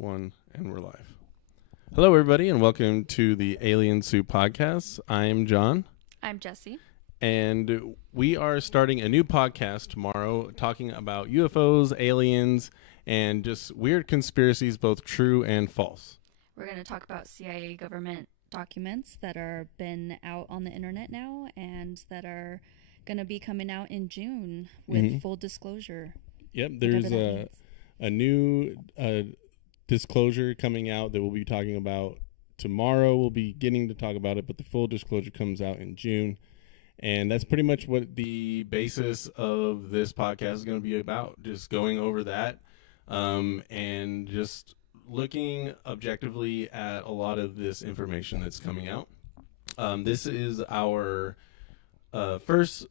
One, and we're live. Hello, everybody, and welcome to the Alien Soup Podcast. I am John. I'm Jesse. And we are starting a new podcast tomorrow talking about UFOs, aliens, and just weird conspiracies, both true and false. We're going to talk about CIA government documents that are been out on the internet now and that are going to be coming out in June with full disclosure. Yep, there's a new disclosure coming out that we'll be talking about tomorrow. We'll be getting to talk about it, but the full disclosure comes out in June. And that's pretty much what the basis of this podcast is going to be about, just going over that and just looking objectively at a lot of this information that's coming out. This is our first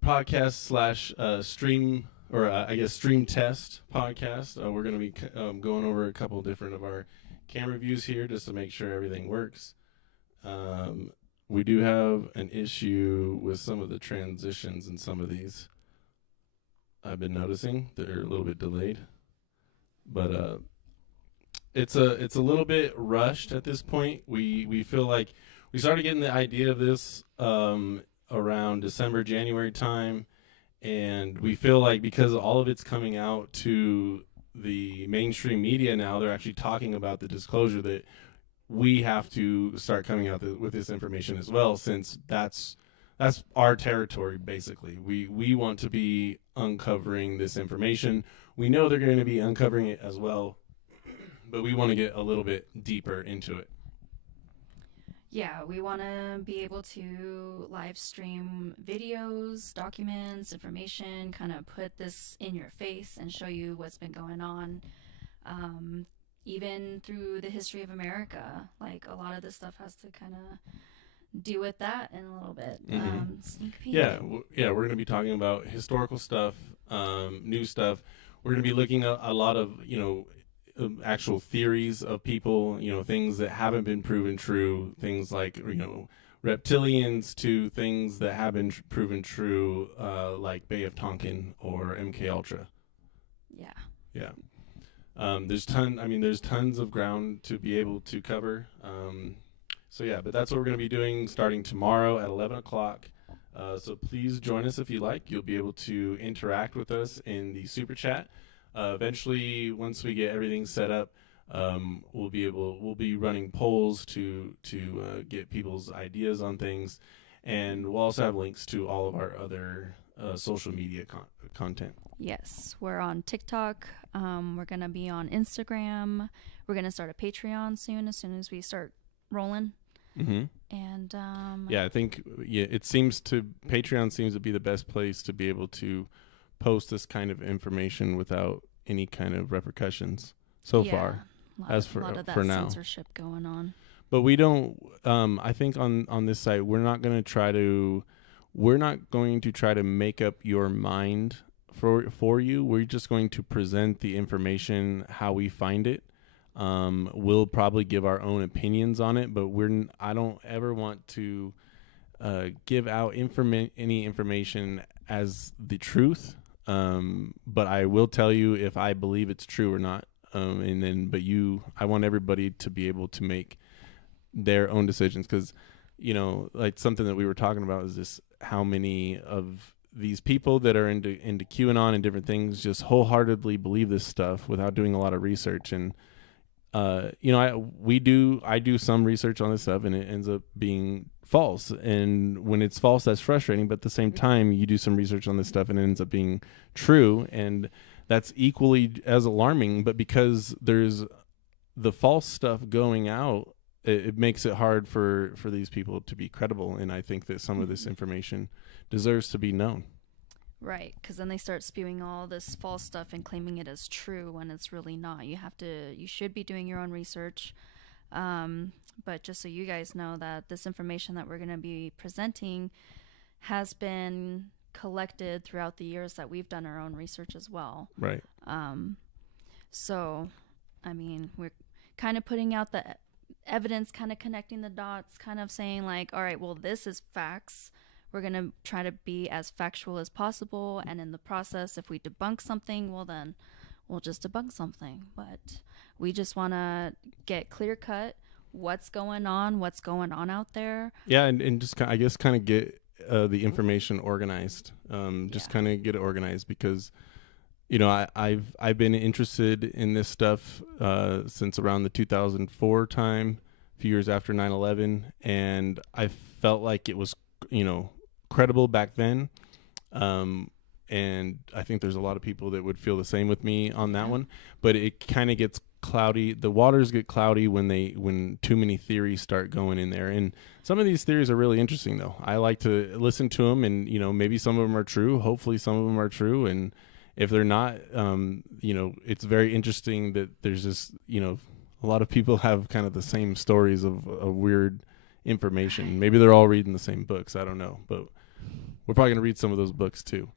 podcast slash stream, or I guess stream test podcast. We're going to be going over a couple different of our camera views here just to make sure everything works. We do have an issue with some of the transitions in some of these. I've been noticing they're a little bit delayed, but it's a little bit rushed at this point. We feel like we started getting the idea of this around December, January time, and we feel like because all of it's coming out to the mainstream media now, they're actually talking about the disclosure that we have to start coming out with this information as well, since that's our territory, basically. We want to be uncovering this information. We know they're going to be uncovering it as well, but we want to get a little bit deeper into it. Yeah, we want to be able to live stream videos, documents, information, kind of put this in your face and show you what's been going on. Even through the history of America, like a lot of this stuff has to kind of do with that in a little bit. Sneak peek. Yeah, we're going to be talking about historical stuff, new stuff. We're going to be looking at a lot of, actual theories of people, things that haven't been proven true, things like, reptilians, to things that have been proven true, like Bay of Tonkin or MK Ultra. Yeah. Yeah. There's tons of ground to be able to cover. But that's what we're going to be doing starting tomorrow at 11 o'clock. So please join us if you like. You'll be able to interact with us in the super chat. Eventually, once we get everything set up, we'll be running polls to get people's ideas on things, and we'll also have links to all of our other social media content. Yes, we're on TikTok. We're going to be on Instagram. We're going to start a Patreon as soon as we start rolling. Mm-hmm. And I think Patreon seems to be the best place to be able to post this kind of information without any kind of repercussions so far. A lot of that censorship going on. But we don't. I think on this site we're not going to try to make up your mind for you. We're just going to present the information how we find it. We'll probably give our own opinions on it, but I don't ever want to give out any information as the truth. But I will tell you if I believe it's true or not. I want everybody to be able to make their own decisions, because like something that we were talking about is this: how many of these people that are into QAnon and different things just wholeheartedly believe this stuff without doing a lot of research. And I do some research on this stuff, and it ends up being false. And when it's false, that's frustrating. But at the same time, you do some research on this stuff, and it ends up being true, and that's equally as alarming. But because there's the false stuff going out, it makes it hard for these people to be credible. And I think that some of this information deserves to be known. Right, because then they start spewing all this false stuff and claiming it as true when it's really not. You should be doing your own research. But just so you guys know that this information that we're going to be presenting has been collected throughout the years that we've done our own research as well. Right. So, we're kind of putting out the evidence, kind of connecting the dots, kind of saying like, all right, well, this is facts. We're going to try to be as factual as possible. And in the process, if we debunk something, well, then we'll just debunk something. But We just want to get clear cut what's going on out there. Yeah, and just I guess kind of get the information organized. Just kind of get it organized because, you know, I've been interested in this stuff since around the 2004 time, a few years after 9/11, and I felt like it was, you know, credible back then. And I think there's a lot of people that would feel the same with me on that one, but it kind of gets cloudy. The waters get cloudy when too many theories start going in there. And some of these theories are really interesting though. I like to listen to them, and, you know, maybe some of them are true. Hopefully some of them are true. And if they're not, you know, it's very interesting that there's just, you know, a lot of people have kind of the same stories of weird information. Maybe they're all reading the same books. I don't know, but we're probably going to read some of those books too.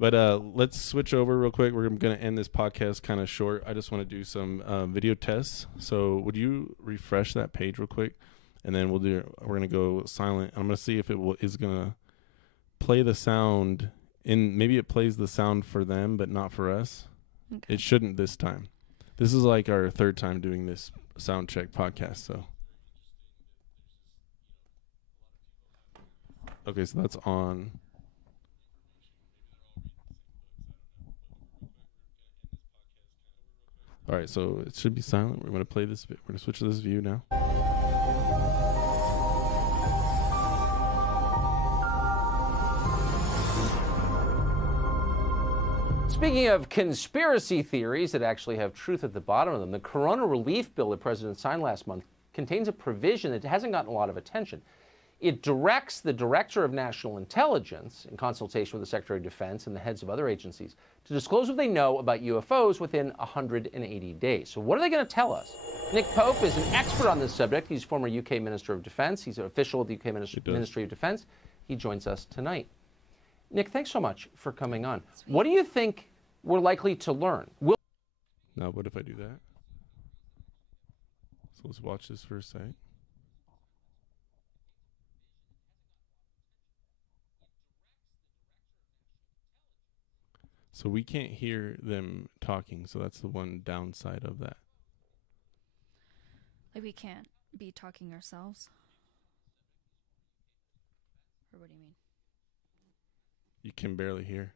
But let's switch over real quick. We're going to end this podcast kind of short. I just want to do some video tests. So would you refresh that page real quick? And then we're going to go silent. I'm going to see if it is going to play the sound. Maybe it plays the sound for them, but not for us. Okay. It shouldn't this time. This is like our third time doing this sound check podcast. So, okay, so that's on. All right, so it should be silent. We're going to play this. We're going to switch to this view now. Speaking of conspiracy theories that actually have truth at the bottom of them, the Corona Relief Bill that President signed last month contains a provision that hasn't gotten a lot of attention. It directs the Director of National Intelligence, in consultation with the Secretary of Defense and the heads of other agencies, to disclose what they know about UFOs within 180 days. So what are they going to tell us? Nick Pope is an expert on this subject. He's former UK Minister of Defense. He's an official of the UK Ministry of Defense. He joins us tonight. Nick, thanks so much for coming on. Sweet. What do you think we're likely to learn? Now, what if I do that? So let's watch this for a sec. So we can't hear them talking, so that's the one downside of that. Like we can't be talking ourselves? Or what do you mean? You can barely hear.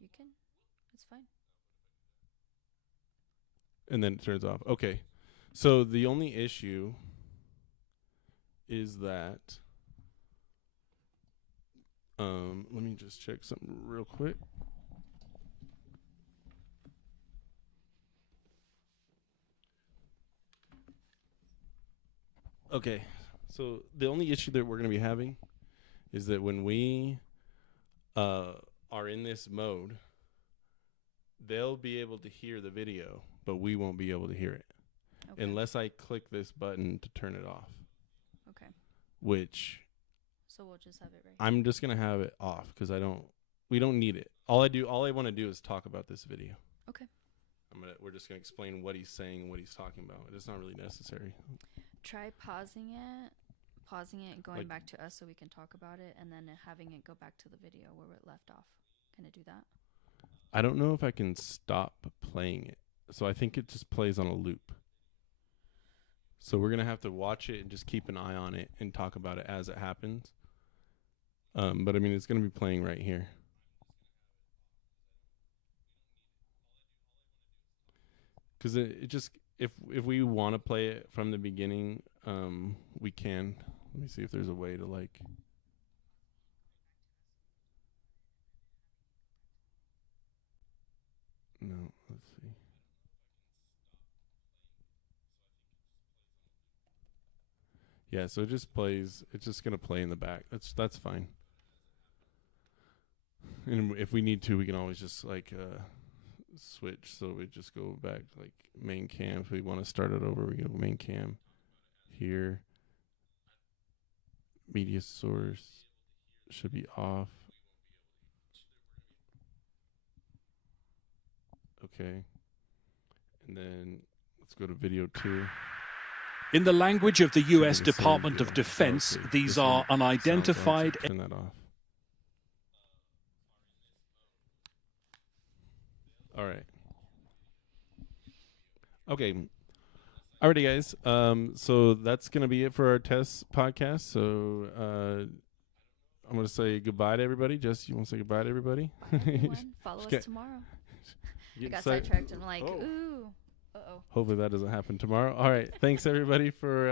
You can? It's fine. And then it turns off. Okay. So the only issue is that... let me just check something real quick. Okay, so the only issue that we're going to be having is that when we are in this mode, they'll be able to hear the video, but we won't be able to hear it unless I click this button to turn it off. Okay. Which... So we'll just have it right. I'm just gonna have it off because we don't need it. All I want to do is talk about this video. Okay. We're just gonna explain what he's saying and what he's talking about. It's not really necessary. Try pausing it and going back to us so we can talk about it, and then having it go back to the video where it left off. Can it do that? I don't know if I can stop playing it, so I think it just plays on a loop. So we're gonna have to watch it and just keep an eye on it and talk about it as it happens. But I mean, it's going to be playing right here. Because it just, if we want to play it from the beginning, we can. Let me see if there's a way to like. No, let's see. Yeah, so it just plays. It's just going to play in the back. That's fine. And if we need to, we can always just like switch. So we just go back like main cam. If we want to start it over, we go main cam here. Media source should be off. Okay. And then let's go to video 2. In the language of the U.S. Department of Defense, these are unidentified... Turn that off. All right. Okay. Alrighty, guys. So that's gonna be it for our test podcast. So I'm gonna say goodbye to everybody. Jess, you want to say goodbye to everybody? Everyone, follow us tomorrow. I got sidetracked and I'm like, ooh. Uh-oh. Hopefully that doesn't happen tomorrow. All right. Thanks everybody for